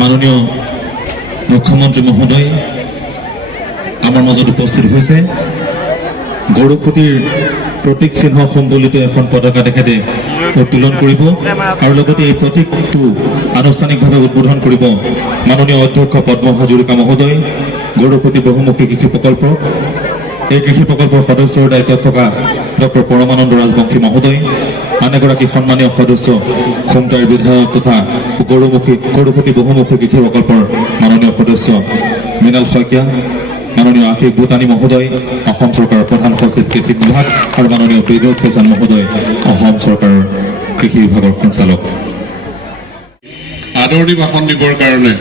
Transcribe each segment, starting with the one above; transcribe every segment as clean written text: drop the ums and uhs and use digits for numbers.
মাননীয় মুখ্যমন্ত্ৰী মহোদয় আমাৰ মাজত উপস্থিত হয়েছে। গৌৰৱপতিৰ প্ৰতীক চিহ্ন সম্বলিত এখন পতাকা তেখেতে উত্তোলন কৰিব আৰু লগতে এই প্ৰতীকটো আনুষ্ঠানিকভাৱে উদ্বোধন কৰিব মাননীয় অধ্যক্ষ পদ্ম হাজৰিকা মহোদয়। গৌৰৱপতি বহুমুখী কৃষি প্ৰকল্প, এই কৃষি প্ৰকল্পৰ সদস্যৰ দায়িত্বত থকা ডক্টৰ পৰমানন্দ ৰাজবংশী মহোদয়, আন এগৰাকী সন্মানীয় সদস্য খুমটাইৰ বিধায়ক তথা গৌৰৱপতি বহুমুখী কৃষি প্ৰকল্পৰ মাননীয় সদস্য মৃণাল শইকীয়া, মাননীয় আশিস ভূটানী মহোদয় অসম চৰকাৰৰ প্ৰধান সচিব কৃষি বিভাগ আৰু মাননীয় বিনোদ চেচান মহোদয় অসম চৰকাৰৰ কৃষি বিভাগৰ সঞ্চালক। আদৰণি ভাষণ দিবৰ কাৰণে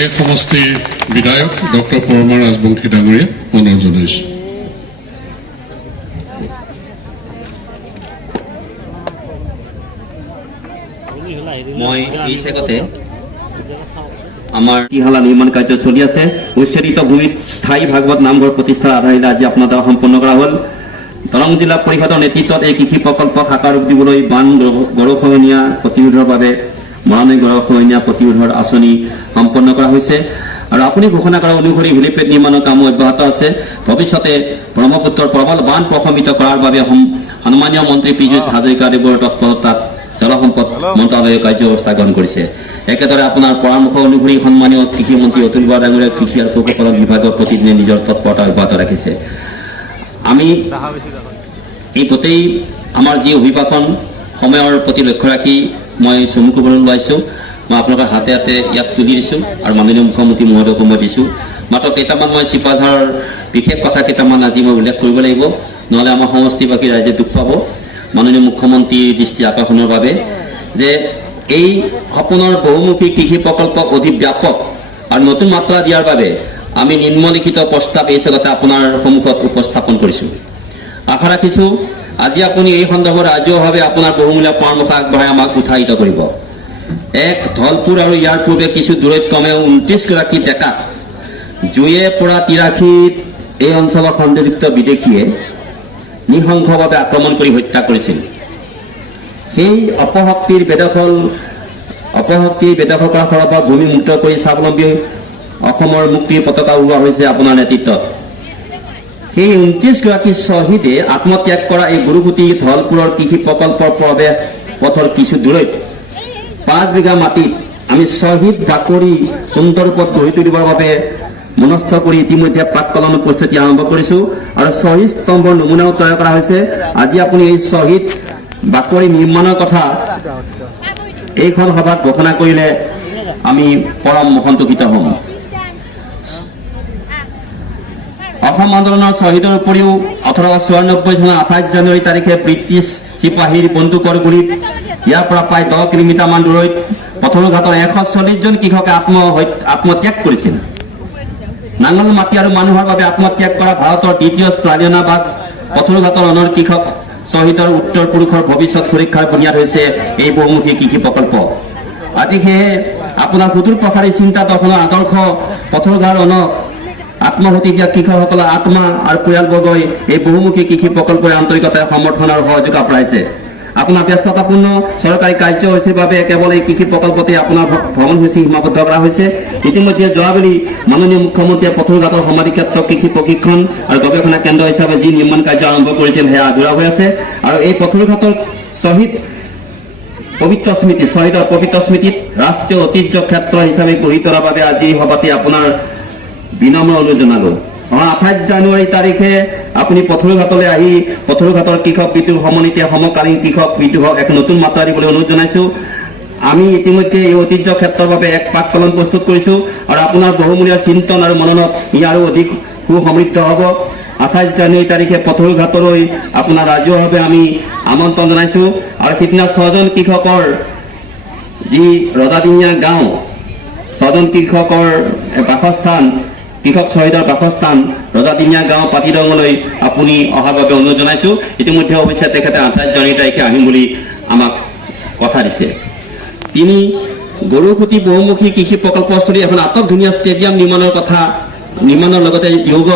এই সমষ্টিৰ বিধায়ক ডক্টৰ পৰমা ৰাজবংশী ডাঙৰীয়া অনুৰোধ জনাইছোঁ। মই এই চেগতে আমাৰ তিহালা নিৰ্মাণ কাৰ্য চলি আছে। উচ্ছেদিত ভূমিত স্থায়ী ভাগৱত নামঘৰ প্ৰতিষ্ঠাৰ আধাৰিত আজি আপোনাৰ দ্বাৰা সম্পন্ন কৰা হ'ল। দৰং জিলা পৰিষদৰ নেতৃত্বত এই কৃষি প্ৰকল্প সাকাৰ ৰূপ দিবলৈ বান গৰাখহনীয়া প্ৰতিৰোধৰ বাবে মৰাণী গৰাখহনীয়া প্ৰতিৰোধৰ আঁচনি সম্পন্ন কৰা হৈছে আৰু আপুনি ঘোষণা কৰা অনুসৰি হেলিপেড নিৰ্মাণৰ কামো অব্যাহত আছে। ভৱিষ্যতে ব্ৰহ্মপুত্ৰৰ প্ৰবল বান প্ৰশমিত কৰাৰ বাবে সন্মানীয় মন্ত্ৰী পীযুষ হাজৰিকাদেৱৰ তৎপৰতাত জলসম্পদ মন্ত্ৰালয়ে কাৰ্যব্যৱস্থা গ্ৰহণ কৰিছে। একেদৰে আপোনাৰ পৰামৰ্শ অনুসৰি সন্মানীয় কৃষি মন্ত্ৰী অতুল বৰা ডাঙৰীয়াই কৃষি আৰু পশুপালন বিভাগৰ প্ৰতিদিনে নিজৰ তৎপৰতা অব্যাহত ৰাখিছে। আমি এই গোটেই আমাৰ যি অভিভাষণ সময়ৰ প্ৰতি লক্ষ্য ৰাখি মই চমু কৰিবলৈ ওলাইছোঁ। মই আপোনালোকৰ হাতে হাতে ইয়াত তুলি দিছোঁ আৰু মাননীয় মুখ্যমন্ত্ৰী মহোদয়কো মই দিছোঁ। মাত্ৰ কেইটামান মই চিপাঝাৰৰ বিশেষ কথা কেইটামান আজি মই উল্লেখ কৰিব লাগিব, নহ'লে আমাৰ সমষ্টিবাসী ৰাইজে দুখ পাব। মাননীয় মুখ্যমন্ত্ৰীৰ দৃষ্টি আকৰ্ষণৰ বাবে যে এই সপোনৰ বহুমুখী কৃষি প্ৰকল্পক অধিক ব্যাপক আৰু নতুন মাত্ৰা দিয়াৰ বাবে আমি নিম্নলিখিত প্ৰস্তাৱ এই চেগতে আপোনাৰ সন্মুখত উপস্থাপন কৰিছোঁ। আশা ৰাখিছোঁ আজি আপুনি এই সন্দৰ্ভত ৰাজহুৱাভাৱে আপোনাৰ বহুমূলীয়া পৰামৰ্শ আগবঢ়াই আমাক উৎসাহিত কৰিব। এক, ধলপুৰ আৰু ইয়াৰ পূৰ্বে কিছু দূৰৈত কমেও 29 গৰাকী ডেকা জুয়ে পৰা তিৰাশীত এই অঞ্চলৰ সন্দেহযুক্ত বিদেশীয়ে নিঃশংসভাৱে আক্ৰমণ কৰি হত্যা কৰিছিল। সেই অপশক্তিৰ বেদখল কৰাৰ ফলৰ পৰা ভূমি মুক্ত কৰি স্বাৱলম্বী অসমৰ মুক্তিৰ পতাকা উৰুওৱা হৈছে আপোনাৰ নেতৃত্বত। সেই 29 গৰাকী শ্বহীদে আত্মত্যাগ কৰা এই গুৰুকুটি ধলপুৰৰ কৃষি প্ৰকল্পৰ প্ৰৱেশ পথৰ কিছু দূৰৈত 5 বিঘা মাটিত আমি শ্বহীদ বাকৰি সুন্দৰ ৰূপত গঢ়ি তুলিবৰ বাবে মনস্থ কৰি ইতিমধ্যে প্ৰাককলনৰ প্ৰস্তুতি আৰম্ভ কৰিছোঁ আৰু শ্বহীদ স্তম্ভৰ নমুনাও তৈয়াৰ কৰা হৈছে। আজি আপুনি এই শ্বহীদ বাকৰি নিৰ্মাণৰ কথা এইখন সভাত ঘোষণা কৰিলে আমি পৰম সন্তোষিত হ'ম। অসম আন্দোলনৰ শ্বহীদৰ উপৰিও 1894 চনৰ 28 জানুৱাৰী তাৰিখে ব্ৰিটিছ চিপাহীৰ বন্দুকৰ গুলীত ইয়াৰ পৰা প্ৰায় 10 কিলোমিটাৰমান দূৰৈত পথৰুঘাটৰ 140 জন কৃষকে আত্মত্যাগ কৰিছিল। নাঙল মাটি আৰু মানুহৰ বাবে আত্মত্যাগ কৰা ভাৰতৰ দ্বিতীয় স্বাধীনতাবাদ পথৰুঘাটৰ অনৰ কৃষক শ্বহীদৰ উত্তৰ পুৰুষৰ ভৱিষ্যত সুৰক্ষাৰ বুনিয়াদ হৈছে এই বহুমুখী কৃষি প্ৰকল্প। আজি সেয়ে আপোনাৰ সুদূৰ প্ৰসাৰী চিন্তা দৰ্শনৰ আদৰ্শ পথৰুঘাট অনক আত্মহতি দিয়া কৃষকসকলৰ আত্মা আৰু পৰিয়ালবৰ্গই এই বহুমুখী কৃষি প্ৰকল্পৰ আন্তৰিকতাৰে সমৰ্থন আৰু সহযোগ আগবঢ়াইছে। আপোনাৰ ব্যস্ততাপূৰ্ণ চৰকাৰী কাৰ্যসূচীৰ বাবে কেৱল এই কৃষি প্ৰকল্পতে আপোনাৰ ভ্ৰমণসূচী সীমাবদ্ধ কৰা হৈছে। ইতিমধ্যে যোৱাবেলি মাননীয় মুখ্যমন্ত্ৰীয়ে পথৰুঘাটৰ সমাধিক্ষেত্ৰ কৃষি প্ৰশিক্ষণ আৰু গৱেষণা কেন্দ্ৰ হিচাপে যি নিৰ্মাণ কাৰ্য আৰম্ভ কৰিছিল সেয়া আধৰুৱা হৈ আছে আৰু এই পথৰুঘাটৰ শ্বহীদৰ পবিত্ৰ স্মৃতিত ৰাষ্ট্ৰীয় ঐতিহ্য ক্ষেত্ৰ হিচাপে গঢ়ি তোলাৰ বাবে আজি এই সভাতে আপোনাৰ বিনম্ৰ অনুৰোধ জনালোঁ। 28 জানুৱাৰী তাৰিখে আপুনি পথৰুঘাটলৈ আহি পথৰুঘাটৰ কৃষক বিদ্ৰোহ সমন্বিতে সমকালীন কৃষক বিদ্ৰোহক এক নতুন মাত্ৰা দিবলৈ অনুৰোধ জনাইছোঁ। আমি ইতিমধ্যে এই ঐতিহ্য ক্ষেত্ৰৰ বাবে এক প্ৰাককলন প্ৰস্তুত কৰিছোঁ আৰু আপোনাৰ বহুমূলীয়া চিন্তন আৰু মননত ই আৰু অধিক সুসমৃদ্ধ হ'ব। 28 জানুৱাৰী তাৰিখে পথৰুঘাটলৈ আপোনাৰ ৰাজহুৱাভাৱে আমি আমন্ত্ৰণ জনাইছোঁ আৰু সিদিনা 6 জন কৃষকৰ যি ৰজাদিনীয়া গাঁও 6 জন কৃষকৰ বাসস্থান কৃষক শ্বহীদৰ বাসস্থান ৰজাদিনীয়া গাঁও পাতিদঙলৈ আপুনি অহাৰ বাবে অনুৰোধ জনাইছোঁ। ইতিমধ্যে অৱশ্যে তেখেতে 28 জানুৱাৰী তাৰিখে আহিম বুলি আমাক কথা দিছে। তিনি, গৰুসুতি বহুমুখী কৃষি প্ৰকল্পস্থলী এখন আটক ধুনীয়া ষ্টেডিয়াম নিৰ্মাণৰ লগতে যোগ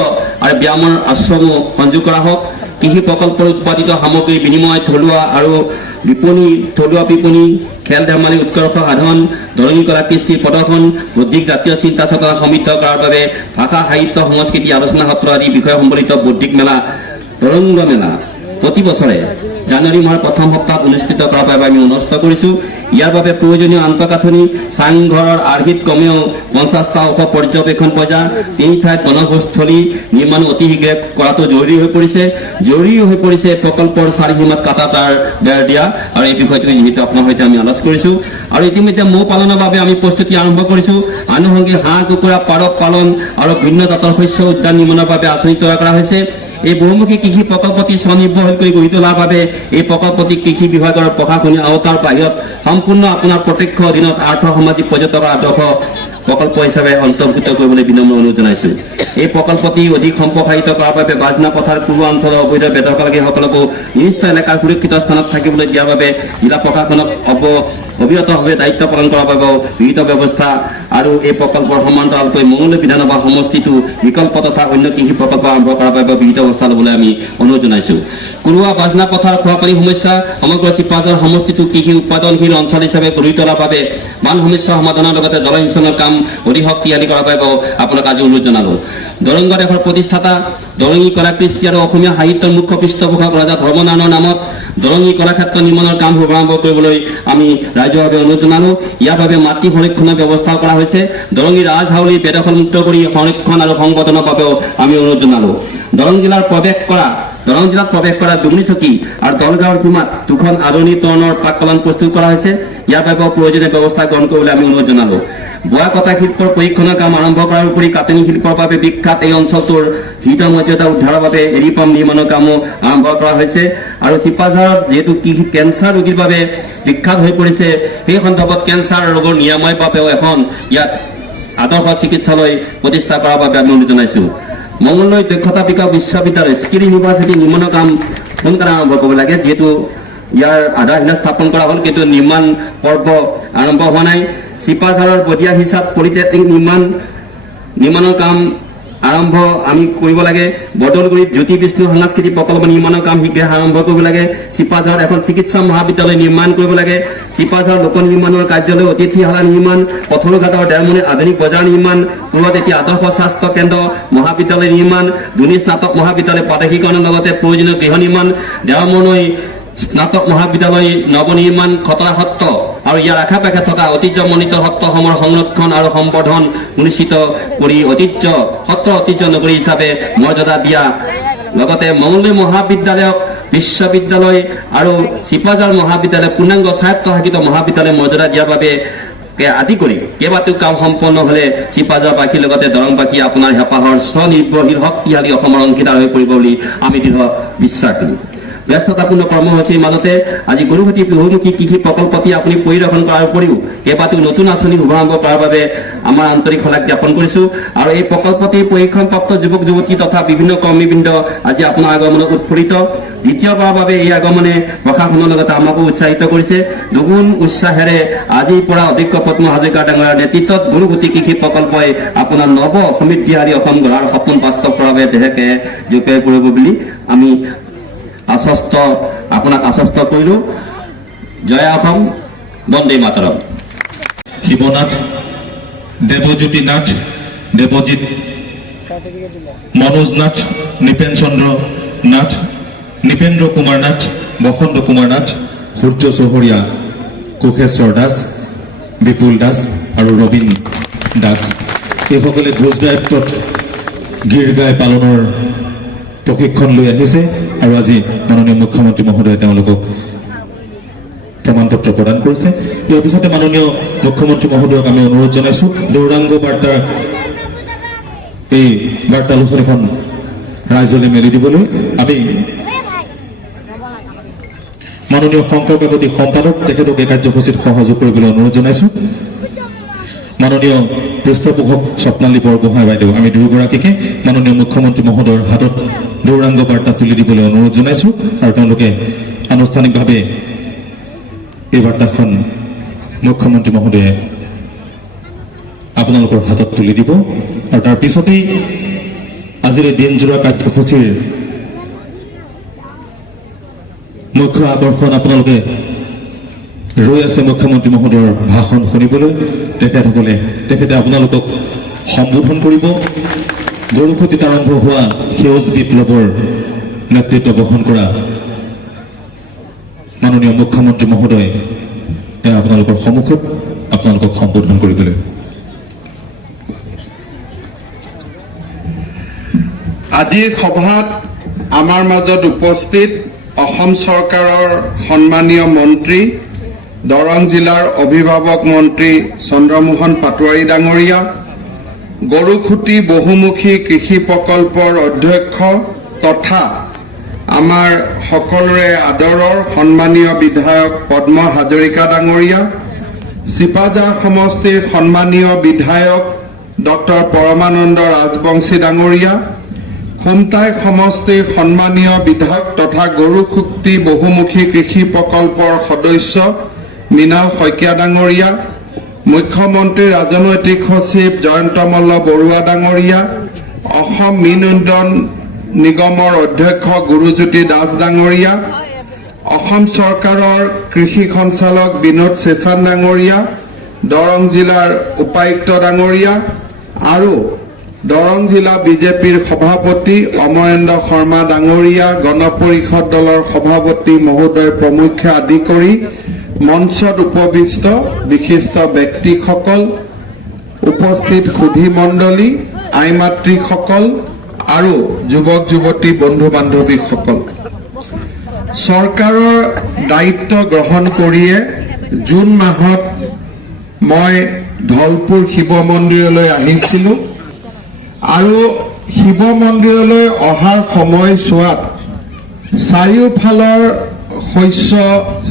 আৰু ব্যায়ামৰ আশ্ৰমো সংযোগ কৰা হওক। কৃষি প্ৰকল্পৰ উৎপাদিত সামগ্ৰীৰ বিনিময় থলুৱা বিপণী খেল ধেমালি উৎকৰ্ষ সাধন দৰঙী কলা কৃষ্টিৰ প্ৰদৰ্শন বৌদ্ধিক জাতীয় চিন্তা চেতনা সমৃদ্ধ কৰাৰ বাবে ভাষা সাহিত্য সংস্কৃতি আলোচনা সত্ৰ আদি বিষয় সম্বলিত বৌদ্ধিক মেলা তৰংগ মেলা প্ৰতি বছৰে জানুৱাৰী মাহৰ প্ৰথম সপ্তাহত অনুষ্ঠিত কৰাৰ বাবে আমি অনুষ্ঠিত কৰিছোঁ। ইয়াৰ বাবে প্ৰয়োজনীয় আন্তঃগাঁথনি চাংঘৰৰ আৰ্হিত কমেও 50টা ওখ পৰ্যবেক্ষণ বজাৰ 3 ঠাইত বনভোজস্থলী নিৰ্মাণ অতি শীঘ্ৰে কৰাটো জৰুৰী হৈ পৰিছে। প্ৰকল্পৰ চাৰিসীমাত কাটা তাৰ বেৰ দিয়া আৰু এই বিষয়টো যিহেতু আপোনাৰ সৈতে আমি আলোচনা কৰিছোঁ আৰু ইতিমধ্যে মৌ পালনৰ বাবে আমি প্ৰস্তুতি আৰম্ভ কৰিছোঁ। আনুষংগিক হাঁহ কুকুৰা পাৰ পালন আৰু ভিন্ন জাতৰ শস্য উদ্যান নিৰ্মাণৰ বাবে আঁচনি তৈয়াৰ কৰা হৈছে। এই বহুমুখী কৃষি প্ৰকল্পটি স্বনিৰ্ভৰশীল কৰি গঢ়ি তোলাৰ বাবে এই প্ৰকল্পটি কৃষি বিভাগৰ প্ৰশাসনীয় আওতাৰ বাহিৰত সম্পূৰ্ণ আপোনাৰ প্ৰত্যক্ষ অধীনত আৰ্থ সামাজিক পৰ্যটকৰ আদৰ্শ প্ৰকল্প হিচাপে অন্তৰ্ভুক্ত কৰিবলৈ বিনম্ৰ অনুৰোধ জনাইছোঁ। এই প্ৰকল্পটি অধিক সম্প্ৰসাৰিত কৰাৰ বাবে বাজনা পথাৰ পূৰ্ব অঞ্চলৰ অবৈধ বেদখলকাৰীসকলকো নিৰ্দিষ্ট এলেকাৰ সুৰক্ষিত স্থানত থাকিবলৈ দিয়াৰ বাবে জিলা প্ৰশাসনক অবিৰতভাৱে দায়িত্ব পালন কৰাৰ বাবে বিহিত ব্যৱস্থা আৰু এই প্ৰকল্পৰ সমান্তৰালকৈ মঙলদৈ বিধানসভা সমষ্টিটো বিকল্প তথা অন্য কৃষি প্ৰকল্প আৰম্ভ কৰাৰ বাবে বিহিত ব্যৱস্থা ল'বলৈ আমি অনুৰোধ জনাইছোঁ। কুৰুৱা বাজনা পথাৰ খোৱাপানী সমস্যা সমগ্ৰ চিপাঝাৰ সমষ্টিটো কৃষি উৎপাদনশীল অঞ্চল হিচাপে গঢ়ি তোলাৰ বাবে বান সমস্যা সমাধানৰ লগতে জলসিঞ্চনৰ কাম অধিক শক্তিশালী কৰাৰ বাবে আপোনাক আজি অনুৰোধ জনালোঁ। দৰংগ দেশৰ প্ৰতিষ্ঠাতা দৰঙী কলা কৃষ্টি আৰু অসমীয়া সাহিত্যৰ মুখ্য পৃষ্ঠপোষক ৰজা ধৰ্মনাৰায়ণৰ নামত দৰঙী কলাক্ষেত্ৰ নিৰ্মাণৰ কাম শুভাৰম্ভ কৰিবলৈ আমি ৰাইজৰভাৱে অনুৰোধ জনালোঁ। ইয়াৰ বাবে মাটি সংৰক্ষণৰ ব্যৱস্থা কৰা হৈছে। দৰঙী ৰাজহাউলি বেদখলমুক্ত কৰি সংৰক্ষণ আৰু সংবৰ্ধনৰ বাবেও আমি অনুৰোধ জনালোঁ। দৰং জিলাত প্ৰৱেশ কৰা ডুমনিচকী আৰু দলগাঁৱৰ সীমাত 2খন আদৰণি তৰণৰ পাককলন প্ৰস্তুত কৰা হৈছে। ইয়াৰ বাবেও প্ৰয়োজনীয় ব্যৱস্থা গ্ৰহণ কৰিবলৈ আমি অনুৰোধ জনালোঁ। বোৱা কটা শিল্পৰ প্ৰশিক্ষণৰ কাম আৰম্ভ কৰাৰ উপৰি কাটনি শিল্পৰ বাবে বিখ্যাত এই অঞ্চলটোৰ হিত মৰ্যাদা উদ্ধাৰৰ বাবে এৰী পাম নিৰ্মাণৰ কামো আৰম্ভ কৰা হৈছে আৰু চিপাঝাৰত যিহেতু কেঞ্চাৰ ৰোগীৰ বাবে বিখ্যাত হৈ পৰিছে, সেই সন্দৰ্ভত কেঞ্চাৰ ৰোগৰ নিৰাময়ৰ বাবেও এখন ইয়াত আদৰ্শ চিকিৎসালয় প্ৰতিষ্ঠা কৰাৰ বাবে আমি অনুৰোধ জনাইছোঁ। মঙলদৈ দক্ষতা বিকাশ বিশ্ববিদ্যালয় স্কিল ইউনিভাৰ্চিটি নিৰ্মাণৰ কাম সোনকালে আৰম্ভ কৰিব লাগে, যিহেতু ইয়াৰ আধাৰশিলা স্থাপন কৰা হ'ল কিন্তু নিৰ্মাণ পৰ্ব আৰম্ভ হোৱা নাই। চিপাঝাৰৰ বদিয়া হিচাপ পলিটেকনিক নিৰ্মাণৰ কাম আৰম্ভ আমি কৰিব লাগে। বদলগুৰিত জ্যোতি বিষ্ণু সাংস্কৃতিক প্ৰকল্প নিৰ্মাণৰ কাম শীঘ্ৰে আৰম্ভ কৰিব লাগে। চিপাঝাৰত এখন চিকিৎসা মহাবিদ্যালয় নিৰ্মাণ কৰিব লাগে। চিপাঝাৰ লোক নিৰ্মাণৰ কাৰ্যালয় অতিথিশালা নিৰ্মাণ, পথৰুঘাটৰ ডেৰমুনি আধুনিক বজাৰ নিৰ্মাণ, পুৰত এতিয়া আদৰ্শ স্বাস্থ্য কেন্দ্ৰ মহাবিদ্যালয় নিৰ্মাণ, দুনি স্নাতক মহাবিদ্যালয় প্ৰাদেশিকৰণৰ লগতে প্ৰয়োজনীয় গৃহ নিৰ্মাণ, দেওমনৈ স্নাতক মহাবিদ্যালয় নৱনিৰ্মাণ, খতৰা সত্ৰ আৰু ইয়াৰ আশে পাশে থকা ঐতিহ্যমণ্ডিত সত্ৰসমূহৰ সংৰক্ষণ আৰু সম্বৰ্ধন সুনিশ্চিত কৰি সত্ৰ ঐতিহ্য নগৰী হিচাপে মৰ্যাদা দিয়া, লগতে মঙলদৈ মহাবিদ্যালয়ক বিশ্ববিদ্যালয় আৰু চিপাঝাৰ মহাবিদ্যালয় পূৰ্ণাংগ স্বায়ত্তশাসিত মহাবিদ্যালয় মৰ্যাদা দিয়াৰ বাবে আদি কৰি কেইবাটাও কাম সম্পন্ন হ'লে চিপাঝাৰবাসীৰ লগতে দৰংবাসী আপোনাৰ হেঁপাহৰ স্বনিৰ্ভৰশীল শক্তিশালী অসমৰ অংশীদাৰ হৈ পৰিব বুলি আমি দৃঢ় বিশ্বাস কৰোঁ। ব্যস্ততাপূৰ্ণ কৰ্মসূচীৰ মাজতে আজি গুৰুঘাটী বহুমুখী কৃষি প্ৰকল্পটি আপুনি পৰিদৰ্শন কৰাৰ উপৰিও কেইবাটাও নতুন আঁচনি শুভাৰম্ভ কৰাৰ বাবে আমাৰ আন্তৰিক শলাগ জ্ঞাপন কৰিছোঁ আৰু এই প্ৰকল্পটি প্ৰশিক্ষণপ্ৰাপ্ত যুৱক যুৱতী তথা বিভিন্ন কৰ্মীবৃন্দ আজি আপোনাৰ আগমনত উৎফুল্লিত। দ্বিতীয়বাৰৰ বাবে এই আগমনে প্ৰশাসনৰ লগতে আমাকো উৎসাহিত কৰিছে। দুগুণ উৎসাহেৰে আজিৰ পৰা অধ্যক্ষ পদ্ম হাজৰিকা ডাঙৰীয়াৰ নেতৃত্বত গুৰুঘাটী কৃষি প্ৰকল্পই আপোনাৰ নৱ সমৃদ্ধিশালী অসম গঢ়াৰ সপোন বাস্তৱ কৰাৰ বাবে দেহেকে জপিয়াই পৰিব বুলি আমি আপোনাক আশ্বস্ত কৰিলোঁ। জয় অসম, বন্দে মাতৰম। শিৱনাথ, দেৱজ্যোতি নাথ, দেৱজিৎ, মনোজ নাথ, নৃপেন চন্দ্ৰ নাথ, নৃপেন্দ্ৰ কুমাৰ নাথ, বসন্ত কুমাৰ নাথ, সূৰ্য চৌহৰীয়া, কোষেশ্বৰ দাস, বিপুল দাস আৰু ৰবীন দাস এইসকলে গুজৰাটত গীৰ গাই পালনৰ প্ৰশিক্ষণ লৈ আহিছে আৰু আজি মাননীয় মুখ্যমন্ত্ৰী মহোদয়ে তেওঁলোকক প্ৰমাণ পত্ৰ প্ৰদান কৰিছে। ইয়াৰ পিছতে মাননীয় মুখ্যমন্ত্ৰী মহোদয়ক আমি অনুৰোধ জনাইছোঁ গৌৰাংগ বাৰ্তাৰ এই বাৰ্তা আলোচনীখন ৰাইজলৈ মেলি দিবলৈ। আমি মাননীয় শংকৰ কাকতি সম্পাদক তেখেতক এই কাৰ্যসূচীত সহযোগ কৰিবলৈ অনুৰোধ জনাইছোঁ। মাননীয় পৃষ্ঠপোষক স্বপ্নালী বৰগোহাঁই বাইদেউ আমি দুয়োগৰাকীকে মাননীয় মুখ্যমন্ত্ৰী মহোদয়ৰ হাতত গৌৰাংগ বাৰ্তা তুলি দিবলৈ অনুৰোধ জনাইছোঁ আৰু তেওঁলোকে আনুষ্ঠানিকভাৱে এই বাৰ্তাখন মুখ্যমন্ত্ৰী মহোদয়ে আপোনালোকৰ হাতত তুলি দিব আৰু তাৰ পিছতেই আজিৰ এই দিনজোৰা কাৰ্যসূচীৰ মুখ্য আকৰ্ষণ আপোনালোকে ৰৈ আছে মুখ্যমন্ত্ৰী মহোদয়ৰ ভাষণ শুনিবলৈ। তেখেতে আপোনালোকক সম্বোধন কৰিব। গৰুখুটিত আৰম্ভ হোৱা সেউজ বিপ্লৱৰ নেতৃত্ব বহন কৰা মাননীয় মুখ্যমন্ত্ৰী মহোদয় আপোনালোকৰ সন্মুখত আপোনালোকক সম্বোধন কৰিবলৈ। আজিৰ সভাত আমাৰ মাজত উপস্থিত অসম চৰকাৰৰ সন্মানীয় মন্ত্ৰী দৰং জিলাৰ অভিভাৱক মন্ত্ৰী চন্দ্ৰমোহন পাটোৱাৰী ডাঙৰীয়া, গৰুখুটি বহুমুখী কৃষি প্ৰকল্পৰ অধ্যক্ষ তথা আমাৰ সকলোৰে আদৰৰ সন্মানীয় বিধায়ক পদ্ম হাজৰিকা ডাঙৰীয়া, চিপাঝাৰ সমষ্টিৰ সন্মানীয় বিধায়ক ডক্টৰ পৰমানন্দ ৰাজবংশী ডাঙৰীয়া, খুমটাই সমষ্টিৰ সন্মানীয় বিধায়ক তথা গৰুখুটি বহুমুখী কৃষি প্ৰকল্পৰ সদস্য মৃণাল শইকীয়া ডাঙৰীয়া, মুখ্যমন্ত্ৰীৰ ৰাজনৈতিক সচিব জয়ন্ত মল্ল বৰুৱা ডাঙৰীয়া, অসম মীন উন্নয়ন নিগমৰ অধ্যক্ষ গুৰুজ্যোতি দাস ডাঙৰীয়া, অসম চৰকাৰৰ কৃষি সঞ্চালক বিনোদ চেচান ডাঙৰীয়া, দৰং জিলাৰ উপায়ুক্ত ডাঙৰীয়া আৰু দৰং জিলা বিজেপিৰ সভাপতি অমৰেন্দ্ৰ শৰ্মা ডাঙৰীয়া, গণ পৰিষদ দলৰ সভাপতি মহোদয় প্ৰমুখ্যে আদি কৰি মঞ্চত উপবিষ্ট বিশিষ্ট ব্যক্তিসকল, উপস্থিত সুধী মণ্ডলী, আই মাতৃসকল আৰু যুৱক যুৱতী বন্ধু বান্ধৱীসকল, চৰকাৰৰ দায়িত্ব গ্ৰহণ কৰিয়ে জুন মাহত মই ধলপুৰ শিৱ মন্দিৰলৈ আহিছিলো আৰু শিৱ মন্দিৰলৈ অহাৰ সময়ছোৱাত চাৰিওফালৰ শস্য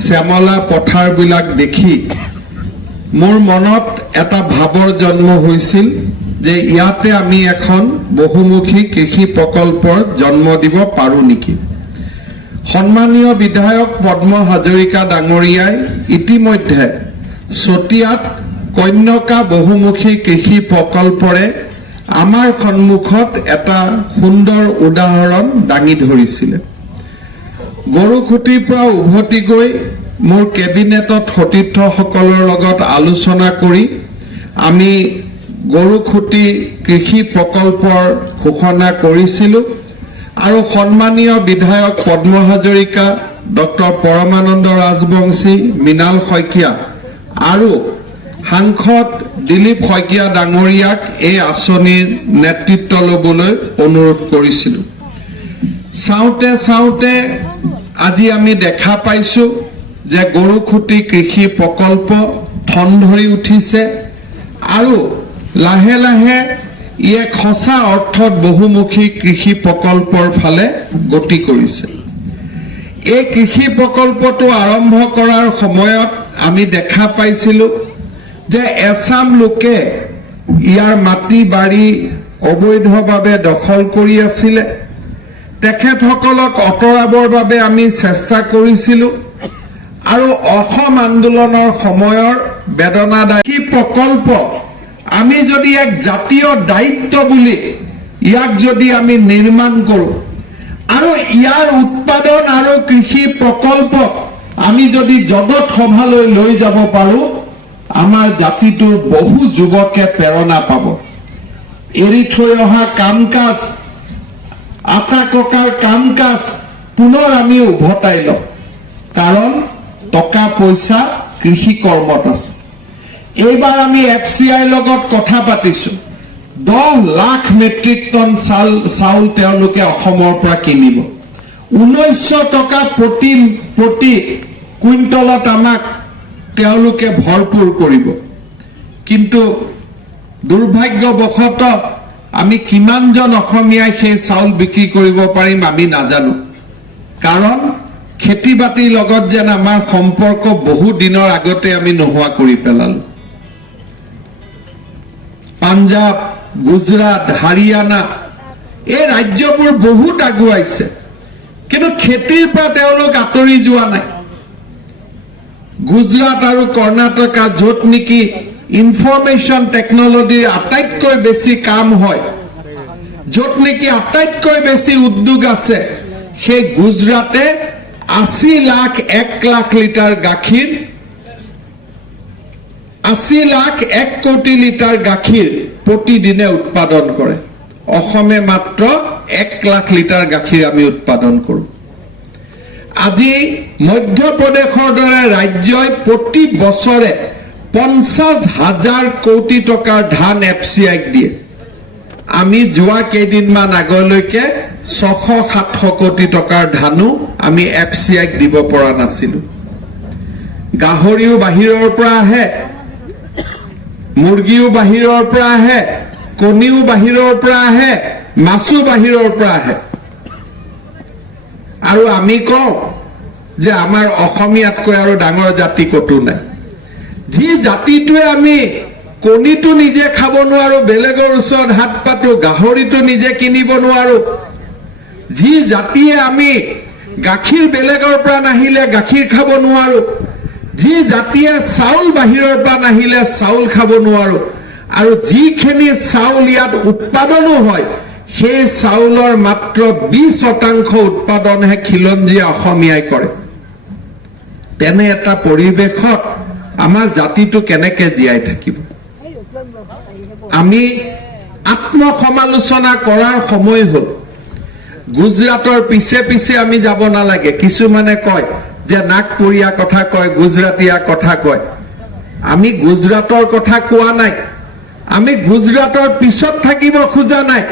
শ্যামলা পথাৰবিলাক দেখি মোৰ মনত এটা ভাৱৰ জন্ম হৈছিল যে ইয়াতে আমি এখন বহুমুখী কৃষি প্ৰকল্পৰ জন্ম দিব পাৰো নেকি। সন্মানীয় বিধায়ক পদ্ম হাজৰিকা ডাঙৰীয়াই ইতিমধ্যে চতিয়াত কন্যকা বহুমুখী কৃষি প্ৰকল্পৰে আমাৰ সন্মুখত এটা সুন্দৰ উদাহৰণ দাঙি ধৰিছিলে। গৰুখুটিৰ পৰা উভতি গৈ মোৰ কেবিনেটত সতীৰ্থসকলৰ লগত আলোচনা কৰি আমি গৰুখুটি কৃষি প্ৰকল্পৰ ঘোষণা কৰিছিলোঁ আৰু সন্মানীয় বিধায়ক পদ্ম হাজৰিকা, ডক্টৰ পৰমানন্দ ৰাজবংশী, মৃণাল শইকীয়া আৰু সাংসদ দিলীপ শইকীয়া ডাঙৰীয়াক এই আঁচনিৰ নেতৃত্ব ল'বলৈ অনুৰোধ কৰিছিলোঁ। চাওঁতে চাওঁতে আজি আমি দেখা পাইছোঁ যে গৰুখুটি কৃষি প্ৰকল্প ঠন ধৰি উঠিছে আৰু লাহে লাহে ই এক সঁচা অৰ্থত বহুমুখী কৃষি প্ৰকল্পৰ ফালে গতি কৰিছে। এই কৃষি প্ৰকল্পটো আৰম্ভ কৰাৰ সময়ত আমি দেখা পাইছিলোঁ যে এছাম লোকে ইয়াৰ মাটি বাৰী অবৈধভাৱে দখল কৰি আছিলে। তেখেতসকলক আঁতৰাবৰ বাবে আমি চেষ্টা কৰিছিলোঁ আৰু অসম আন্দোলনৰ সময়ৰ বেদনাদায়ী প্ৰকল্প আমি যদি এক জাতীয় দায়িত্ব বুলি ইয়াক যদি আমি নিৰ্মাণ কৰোঁ আৰু ইয়াৰ উৎপাদন আৰু কৃষি প্ৰকল্প আমি যদি জগত সভালৈ লৈ যাব পাৰোঁ, আমাৰ জাতিটোৰ বহু যুৱকে প্ৰেৰণা পাব। এৰি থৈ অহা কাম কাজ, আটা ককাৰ কাম কাজ পুনৰ আমি উভতাই লওঁ, কাৰণ টকা পইচা কৃষি কৰ্মত আছে। এইবাৰ আমি FCI লগত কথা পাতিছোঁ, 10 লাখ মেট্ৰিক টন চাউল তেওঁলোকে অসমৰ পৰা কিনিব। 1900 টকা প্ৰতি কুইণ্টলত আমাক তেওঁলোকে ভৰপূৰ কৰিব। কিন্তু দুৰ্ভাগ্যবশতঃ আমি কিমানজন অসমীয়াই সেই চাউল বিক্ৰী কৰিব পাৰিম আমি নাজানো, কাৰণ খেতি বাতিৰ লগত যেন আমাৰ সম্পৰ্ক বহু দিনৰ আগতে আমি নোহোৱা কৰি পেলালো। পাঞ্জাব, গুজৰাট, হাৰিয়ানা এই ৰাজ্যবোৰ বহুত আগুৱাইছে, কিন্তু খেতিৰ পৰা তেওঁলোক আঁতৰি যোৱা নাই। গুজৰাট আৰু কৰ্ণাটকা য'ত নেকি ইনফৰমেশ্যন টেকনলজিৰ আটাইতকৈ বেছি কাম হয়, য'ত নেকি আটাইতকৈ বেছি উদ্যোগ আছে, সেই গুজৰাটে 80 লাখ 1 লাখ লিটাৰ গাখীৰ 80 লাখ 1 কোটি লিটাৰ গাখীৰ প্ৰতিদিনে উৎপাদন কৰে। অসমে মাত্ৰ 1 লাখ লিটাৰ গাখীৰ আমি উৎপাদন কৰোঁ। আজি মধ্যপ্ৰদেশৰ দৰে ৰাজ্যই প্ৰতি বছৰে 50,000 কোটি টকাৰ ধান FCIক দিয়ে। আমি যোৱা কেইদিনমান আগলৈকে 600-700 কোটি টকাৰ ধানো আমি FCIক দিব পৰা নাছিলো। গাহৰিও বাহিৰৰ পৰা আহে, মুৰ্গীও বাহিৰৰ পৰা আহে, কণীও বাহিৰৰ পৰা আহে, মাছো বাহিৰৰ পৰা আহে। আৰু আমি কওঁ যে আমাৰ অসমীয়াতকৈ আৰু ডাঙৰ জাতি কতো নাই। যি জাতিটোৱে আমি কণীটো নিজে খাব নোৱাৰো, বেলেগৰ ওচৰত হাত পাতো, গাহৰিটো নিজে কিনিব নোৱাৰো, যি জাতিয়ে আমি গাখীৰ বেলেগৰ পৰা নাহিলে গাখীৰ খাব নোৱাৰো, যি জাতিয়ে চাউল বাহিৰৰ পৰা নাহিলে চাউল খাব নোৱাৰো, আৰু যিখিনি চাউল ইয়াত উৎপাদনো হয় সেই চাউলৰ মাত্ৰ 20% উৎপাদনহে খিলঞ্জীয়া অসমীয়াই কৰে। তেনে এটা পৰিৱেশত আমাৰ জাতিটো কেনেকে জীয়াই থাকিব? আমি আত্মসমালোচনা কৰাৰ সময় হ'ল। গুজৰাটৰ পিছে পিছে আমি যাব নালাগে। কিছুমানে কয় যে নাগপুৰীয়া কথা কয়, গুজৰাটীয়া কথা কয়। আমি গুজৰাটৰ কথা কোৱা নাই, আমি গুজৰাটৰ পিছত থাকিব খোজা নাই,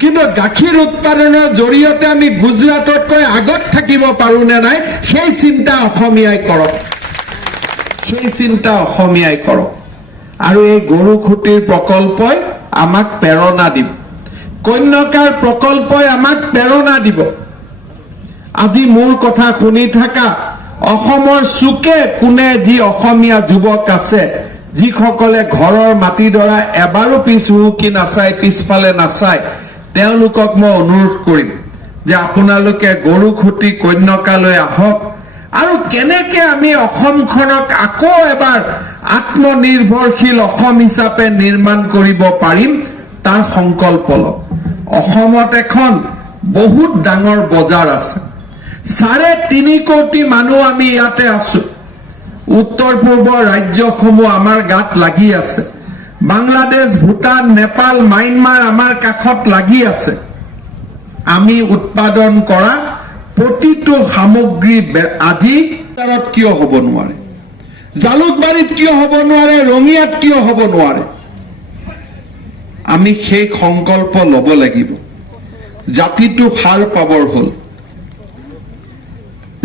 কিন্তু গাখীৰ উৎপাদনৰ জৰিয়তে আমি গুজৰাটতকৈ আগত থাকিব পাৰো নে নাই সেই চিন্তা অসমীয়াই কৰক, সেই চিন্তা অসমীয়াই কৰক। আৰু এই গৰুখুটিৰ প্ৰকল্পই আমাক প্ৰেৰণা দিব, কন্যাকাৰ প্ৰকল্পই আমাক প্ৰেৰণা দিব। আজি মোৰ কথা শুনি থকা অসমৰ চুকে কোণে যি অসমীয়া যুৱক আছে, যিসকলে ঘৰৰ মাটিডৰা এবাৰো পিছ হুহুকি নাচায়, পিছফালে নাচায়, তেওঁলোকক মই অনুৰোধ কৰিম যে আপোনালোকে গৰুখুটি কন্যাকালৈ আহক আৰু কেনেকে আমি অসমখনক আকৌ এবাৰ আত্মনিৰ্ভৰশীল অসম হিচাপে নিৰ্মাণ কৰিব পাৰিম তাৰ সংকল্প লওক। অসমত এখন বহুত ডাঙৰ বজাৰ আছে, 3.5 কোটি মানুহ আমি ইয়াতে আছো। উত্তৰ পূৰ্বৰ ৰাজ্যসমূহ আমাৰ গাত লাগি আছে, বাংলাদেশ, ভূটান, নেপাল, ম্যানমাৰ আমাৰ কাষত লাগি আছে। আমি উৎপাদন কৰা প্ৰতিটো সামগ্ৰী আজি কিয় হ'ব নোৱাৰে, জালুকবাৰীত কিয় হ'ব নোৱাৰে, ৰঙিয়াত কিয় হ'ব নোৱাৰে? আমি সেই সংকল্প ল'ব লাগিব। জাতিটো সাৰ পাবৰ হ'ল,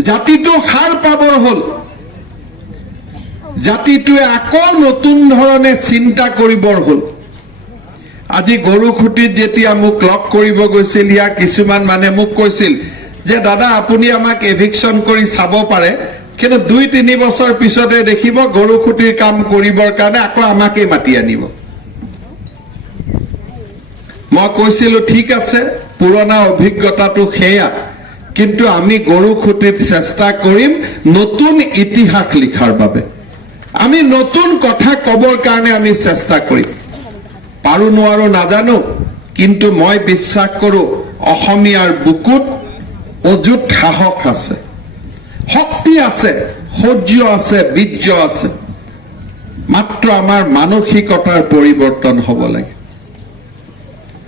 জাতিটো সাৰ পাবৰ হ'ল। জাতিটোৱে আকৌ নতুন ধৰণে চিন্তা কৰিবৰ হ'ল। আজি গৰুখুটিত যেতিয়া মোক লগ কৰিব গৈছিল, ইয়াৰ কিছুমান মানে মোক কৈছিল যে দাদা আপুনি আমাক এভিকশ্যন কৰি চাব পাৰে, কিন্তু 2-3 বছৰ পিছতে দেখিব গৰুখুটিৰ কাম কৰিবৰ কাৰণে আকৌ আমাকেই মাতি আনিব। মই কৈছিলো ঠিক আছে, পুৰণা অভিজ্ঞতাটো সেয়া, কিন্তু আমি গৰুখুটিত চেষ্টা কৰিম নতুন ইতিহাস লিখাৰ বাবে, আমি নতুন কথা কবৰ কাৰণে আমি চেষ্টা কৰিম। পাৰো নোৱাৰো নাজানো, কিন্তু মই বিশ্বাস কৰো অসমীয়াৰ বুকুত অযুত সাহস আছে, শক্তি আছে, সৌৰ্য আছে, বীৰ্য আছে। মাত্ৰ আমাৰ মানসিকতাৰ পৰিৱৰ্তন হ'ব লাগে।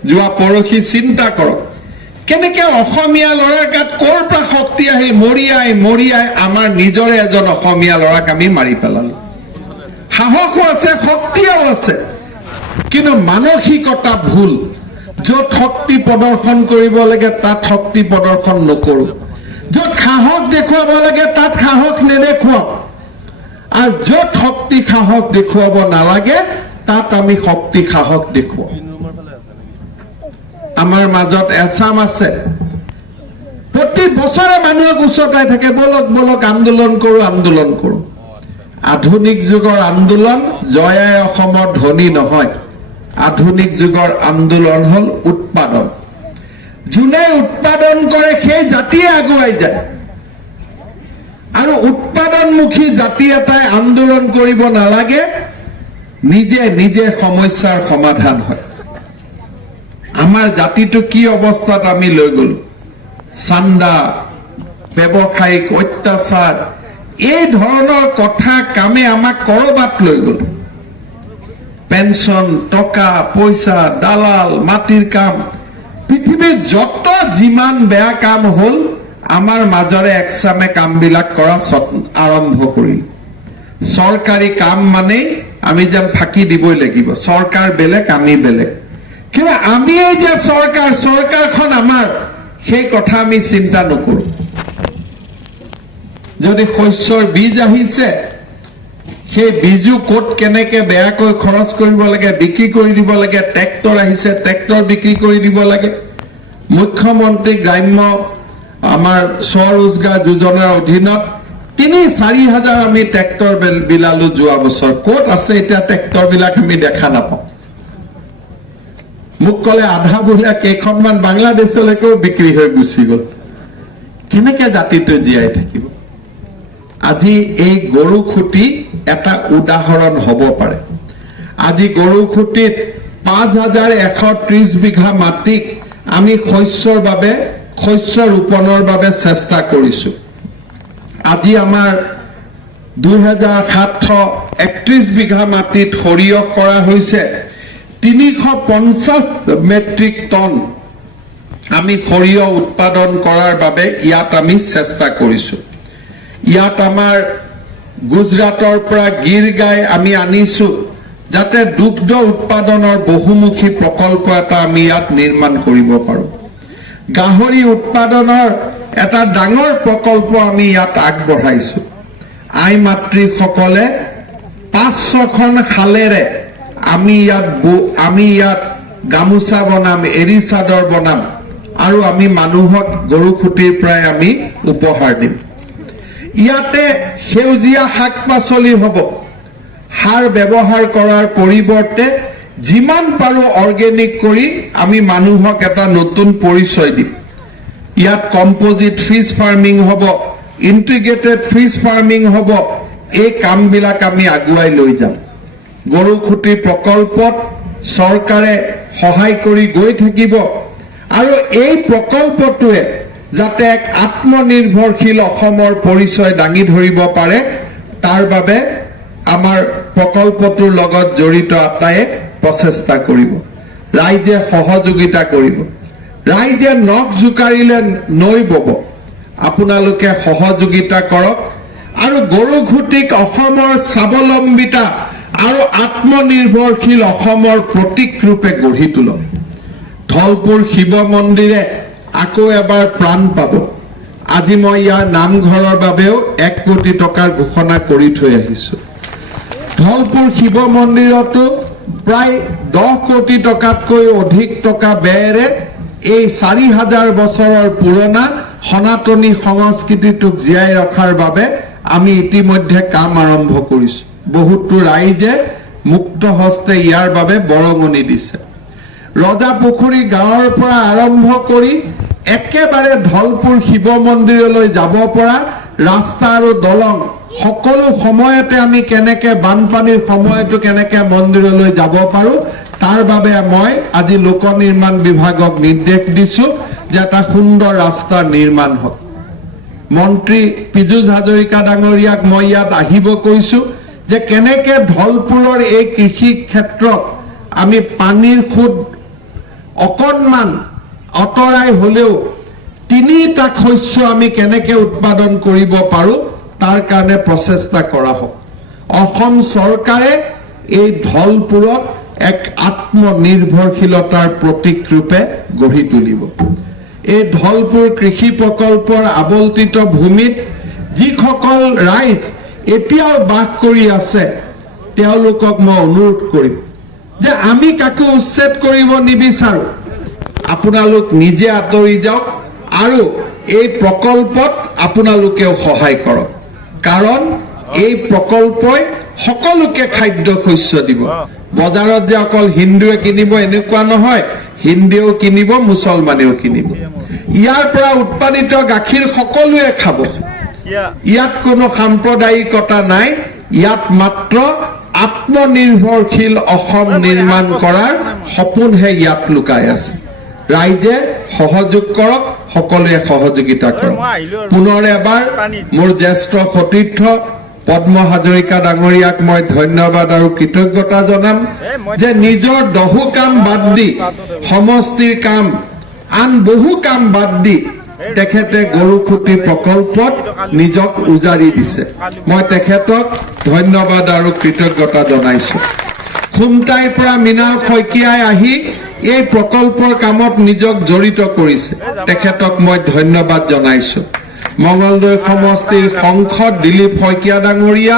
যোৱা পৰহি চিন্তা কৰক কেনেকে অসমীয়া ল'ৰাৰ গাত ক'ৰ পৰা শক্তি আহিল, মৰিয়াই আমাৰ নিজৰে এজন অসমীয়া ল'ৰাক আমি মাৰি পেলালো। সাহসো আছে, শক্তিও আছে, কিন্তু মানসিকতা ভুল। য'ত শক্তি প্ৰদৰ্শন কৰিব লাগে তাত শক্তি প্ৰদৰ্শন নকৰো, য'ত সাহস দেখুৱাব লাগে তাত সাহস নেদেখুৱাও, আৰু য'ত শক্তি সাহস দেখুৱাব নালাগে তাত আমি শক্তি সাহস দেখুৱাও। আমাৰ মাজত এচাম আছে প্ৰতি বছৰে মানুহক উচতাই থাকে, বলক বলক আন্দোলন কৰো, আন্দোলন কৰো। আধুনিক যুগৰ আন্দোলন জয়াই অসমৰ ধনী নহয়, আধুনিক যুগৰ আন্দোলন হল উৎপাদন। যোনে উৎপাদন কৰে সেই জাতিয়ে আগুৱাই যায়, আৰু উৎপাদনমুখী জাতি এটাই আন্দোলন কৰিব নালাগে, নিজে নিজে সমস্যাৰ সমাধান হয়। আমাৰ জাতিটো কি অৱস্থাত আমি লৈ গলো, চান্দা, ব্যৱসায়িক অত্যাচাৰ, এই ধৰণৰ কথা কামে আমাক কৰবাত লৈ গল। পেনশন, টকা পইচা, দালাল, মাটিৰ কাম, পৃথিৱীৰ যত যিমান বেয়া কাম হ'ল আমাৰ মাজৰে একচামে কামবিলাক কৰা আৰম্ভ কৰিল। চৰকাৰী কাম মানে আমি যেন ফাঁকি দিবই লাগিব, চৰকাৰ বেলেগ আমি বেলেগ। কিন্তু আমি এই যে চৰকাৰখন আমাৰ, সেই কথা আমি চিন্তা নকৰো। যদি শস্যৰ বীজ আহিছে, সেই বীজো ক'ত কেনেকে বেয়াকৈ খৰচ কৰিব লাগে, বিক্ৰী কৰি দিব লাগে। ট্ৰেক্টৰ আহিছে, ট্ৰেক্টৰ বিক্ৰী কৰি দিব লাগে। মুখ্যমন্ত্ৰী গ্ৰাম্য আমাৰ স্বৰোজগাৰ যোজনাৰ অধীনত ৩-৪ হাজাৰ আমি ট্ৰেক্টৰ বিলালো যোৱা বছৰ। ক'ত আছে এতিয়া ট্ৰেক্টৰ বিলাক আমি দেখা নাপাওঁ। মোক ক'লে আধা বোলে কেইখনমান বাংলাদেশলৈকেও বিক্ৰী হৈ গুচি গ'ল। কেনেকে জাতিটো জীয়াই থাকিব? আজি এই গৰু খুঁটি এটা উদাহৰণ হ'ব পাৰে। আজি গৰু খুঁটিত ৫,১৩০ বিঘা মাটিক আমি শস্য ৰোপণৰ বাবে চেষ্টা কৰিছো। আজি আমাৰ ২,৭৩১ বিঘা মাটিত সৰিয়হ কৰা হৈছে। ৩৫০ মেট্ৰিক টন আমি সৰিয়হ উৎপাদন কৰাৰ বাবে ইয়াত আমি চেষ্টা কৰিছো। ইয়াত আমাৰ গুজৰাটৰ পৰা গিৰ গাই আমি আনিছো, যাতে দুগ্ধ উৎপাদনৰ বহুমুখী প্ৰকল্প এটা আমি ইয়াত নিৰ্মাণ কৰিব পাৰো। গাহৰি উৎপাদনৰ এটা ডাঙৰ প্ৰকল্প আমি ইয়াত আগবঢ়াইছো। আই মাতৃসকলে ৫-৬খন শালেৰে আমি ইয়াত গামোচা বনাম, এৰী চাদৰ বনাম, আৰু আমি মানুহক গৰু খুঁটিৰ পৰাই আমি উপহাৰ দিম। ইয়াতে সেউজীয়া শাক পাচলি হ'ব। সাৰ ব্যৱহাৰ কৰাৰ পৰিৱৰ্তে যিমান পাৰো অৰ্গেনিক কৰি আমি মানুহক এটা নতুন পৰিচয় দিম। ইয়াত কম্পোজিট ফিছ ফাৰ্মিং হ'ব, ইণ্টিগ্ৰেটেড ফিছ ফাৰ্মিং হ'ব। এই কামবিলাক আমি আগুৱাই লৈ যাম। গৰু খুঁটি প্ৰকল্পত চৰকাৰে সহায় কৰি গৈ থাকিব, আৰু এই প্ৰকল্পটোৱে যাতে এক আত্মনিৰ্ভৰশীল অসমৰ পৰিচয় দাঙি ধৰিব পাৰে, তাৰ বাবে আমাৰ প্ৰকল্পটোৰ লগত জড়িত আটায়ে প্ৰচেষ্টা কৰিব। ৰাইজে সহযোগিতা কৰিব। ৰাইজে নখ জোকাৰিলে নৈ বব। আপোনালোকে সহযোগিতা কৰক আৰু গৰু খুঁটিক অসমৰ স্বাৱলম্বিতা আৰু আত্মনিৰ্ভৰশীল অসমৰ প্ৰতীক ৰূপে গঢ়ি তোলক। ধলপুৰ শিৱ মন্দিৰে আকৌ এবাৰ প্ৰাণ পাব। আজি মই ইয়াৰ নামঘৰৰ বাবেও ১ কোটি টকাৰ ঘোষণা কৰি থৈ আহিছো। ধলপুৰ শিৱ মন্দিৰতো প্ৰায় ১০ কোটি টকাতকৈ অধিক টকা ব্যয়েৰে এই ৪,০০০ বছৰৰ পুৰণা সনাতনী সংস্কৃতিটোক জীয়াই ৰখাৰ বাবে আমি ইতিমধ্যে কাম আৰম্ভ কৰিছো। বহুতো ৰাইজে মুক্ত হস্তে ইয়াৰ বাবে বৰঙণি দিছে। ৰজাপুখুৰী গাঁৱৰ পৰা আৰম্ভ কৰি একেবাৰে ধলপুৰ শিৱ মন্দিৰলৈ যাব পৰা ৰাস্তা আৰু দলং সকলো সময়তে আমি কেনেকে বানপানীৰ সময়তো কেনেকে মন্দিৰলৈ যাব পাৰো, তাৰ বাবে মই আজি লোক নিৰ্মাণ বিভাগক নিৰ্দেশ দিছো যে এটা সুন্দৰ ৰাস্তা নিৰ্মাণ হওক। মন্ত্ৰী পীযুষ হাজৰিকা ডাঙৰীয়াক মই ইয়াত আহিব কৈছো যে কেনেকে ধলপুৰৰ এই কৃষি ক্ষেত্ৰত আমি পানীৰ খুঁত অকণমান অতৰাই হলেও ৩টা শস্য আমি কেনেকে উৎপাদন কৰিব পাৰো, তাৰ কাৰণে প্ৰচেষ্টা কৰা হওক। অসম চৰকাৰে এই ধলপুৰক এক আত্মনিৰ্ভৰশীলতাৰ প্ৰতীক ৰূপে গঢ়ি তুলিব। এই ধলপুৰ কৃষি প্ৰকল্পৰ আবণ্টিত ভূমিত যিসকল ৰাইজ এতিয়াও বাস কৰি আছে, তেওঁলোকক মই অনুৰোধ কৰিম যে আমি কাকো উচ্ছেদ কৰিব নিবিচাৰো। আপোনালোক নিজে আঁতৰি যাওক আৰু এই প্ৰকল্পত আপোনালোকেও সহায় কৰক, কাৰণ এই প্ৰকল্পই সকলোকে খাদ্য শস্য দিব। বজাৰত যে অকল হিন্দুৱে কিনিব এনেকুৱা নহয়, হিন্দুৱেও কিনিব, মুছলমানেও কিনিব। ইয়াৰ পৰা উৎপাদিত গাখীৰ সকলোৱে খাব। ইয়াত কোনো সাম্প্ৰদায়িকতা নাই। ইয়াত মাত্ৰ আত্মনিৰ্ভৰশীল অসম নিৰ্মাণ কৰাৰ সপোনহে ইয়াত লুকাই আছে। ৰাইজে সহযোগ কৰক, সকলোৱে সহযোগিতা কৰক। পুনৰ এবাৰ মোৰ জ্যেষ্ঠ সতীৰ্থ পদ্ম হাজৰিকা ডাঙৰীয়াক মই ধন্যবাদ আৰু কৃতজ্ঞতা জনাম যে নিজৰ দহু কাম বাদ দি সমষ্টিৰ কাম আন বহু কাম বাদ দি তেখেতে গৰুখুটি প্ৰকল্পত নিজক উজাৰি দিছে মই তেখেতক ধন্যবাদ আৰু কৃতজ্ঞতা জনাইছো খুমটাইৰ পৰা মীনাল শইকীয়াই আহি এই প্ৰকল্পৰ কামত নিজক জড়িত কৰিছে তেখেতক মই ধন্যবাদ জনাইছো মঙ্গলদৈ সমষ্টিৰ সংসদ দিলীপ শইকীয়া ডাঙৰীয়া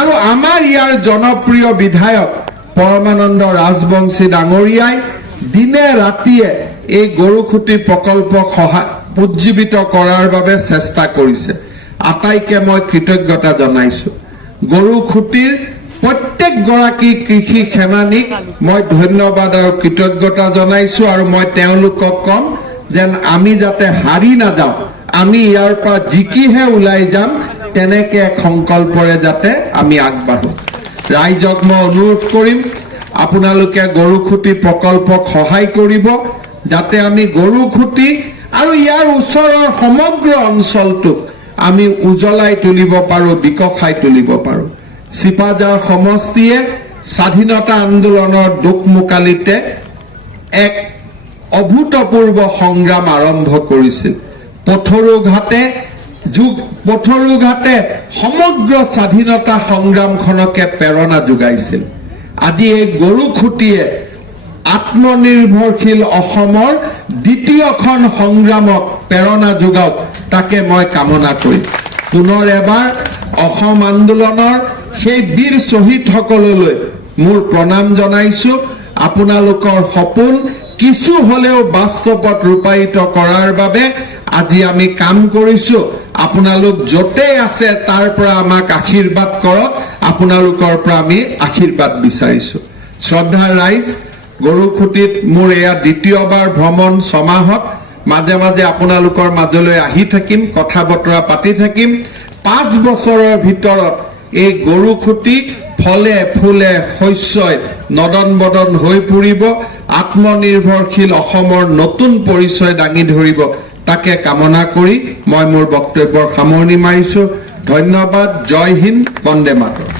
আৰু আমাৰ ইয়াৰ জনপ্ৰিয় বিধায়ক পৰমানন্দ ৰাজবংশী ডাঙৰীয়াই দিনে ৰাতিয়ে এই গৰুখুটি প্ৰকল্পক উজ্জীৱিত কৰাৰ বাবে চেষ্টা কৰিছে আটাইকে মই কৃতজ্ঞতা জনাইছো গৰুখুটিৰ প্ৰত্যেক গৰাকী কৃষি সেনানীক মই ধন্যবাদ আৰু কৃতজ্ঞতা জনাইছো আৰু মই তেওঁলোকক কম যেন আমি যাতে হাৰি নাযাওঁ আমি ইয়াৰ পৰা জিকিহে ওলাই যাম তেনেকে এক সংকল্পৰে যাতে আমি আগবাঢ়ো ৰাইজক মই অনুৰোধ কৰিম আপোনালোকে গৰুখুটি প্ৰকল্পক সহায় কৰিব যাতে আমি গৰুখুটি আৰু ইয়াৰ ওচৰৰ সমগ্ৰ অঞ্চলটোক আমি উজ্বলাই তুলিব পাৰো বিকশাই তুলিব পাৰো চিপাজাৰ সমষ্টিয়ে স্বাধীনতা আন্দোলনৰ দুখ মুকালিতে এক অভূতপূৰ্ব সংগ্ৰাম আৰম্ভ কৰিছিল পথৰুঘাটে সমগ্ৰ স্বাধীনতা সংগ্ৰামখনকে প্ৰেৰণা যোগাইছিল আজি এই গৰুখুটিয়ে আত্মনিৰ্ভৰশীল অসমৰ দ্বিতীয়খন সংগ্ৰামক প্ৰেৰণা যোগাওক তাকে মই কামনা কৰিম পুনৰ এবাৰ অসম আন্দোলনৰ সেই বীৰ শ্বহীদসকললৈ মোৰ প্ৰণাম জনাইছো আপোনালোকৰ সপোন কিছু হলেও বাস্তৱত ৰূপায়িত কৰাৰ বাবে আজি আমি কাম কৰিছো আপোনালোক যতে আছে তাৰ পৰা আমাক আশীৰ্বাদ কৰক আপোনালোকৰ পৰা আমি আশীৰ্বাদ বিচাৰিছো শ্ৰদ্ধাৰ ৰাইজ গৰুখুটিত মোৰ এয়া দ্বিতীয়বাৰ ভ্ৰমণ ছমাহত মাজে মাজে আপোনালোকৰ মাজলৈ আহি থাকিম কথা বতৰা পাতি থাকিম 5 বছৰৰ ভিতৰত এই গৰুখুটি ফলে ফুলে শস্যই নদন বদন হৈ পৰিব আত্মনিৰ্ভৰশীল অসমৰ নতুন পৰিচয় দাঙি ধৰিব তাকে কামনা কৰি মই মোৰ বক্তব্যৰ সামৰণি মাৰিছো ধন্যবাদ জয় হিন্দ বন্দে মাতৰম